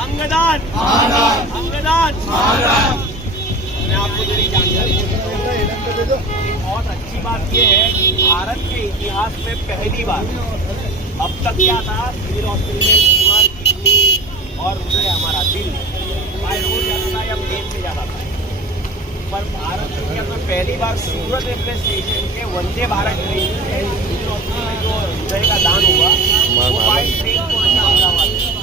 अंगदान अंगदान। मैं आपको मेरी जानकारी देता हूँ। बहुत अच्छी बात यह है कि भारत के इतिहास में पहली बार, अब तक क्या था, सिविल हॉस्पिटल में लीवर, किडनी और हृदय, हमारा दिल बाय रोड जाता था या प्लेन से जाता था, पर भारत में पहली बार सूरत रेलवे स्टेशन के वंदे भारत ट्रेन से सिविल हॉस्पिटल में जो हृदय का दान हुआ वो बाई ट्रेन को अहमदाबाद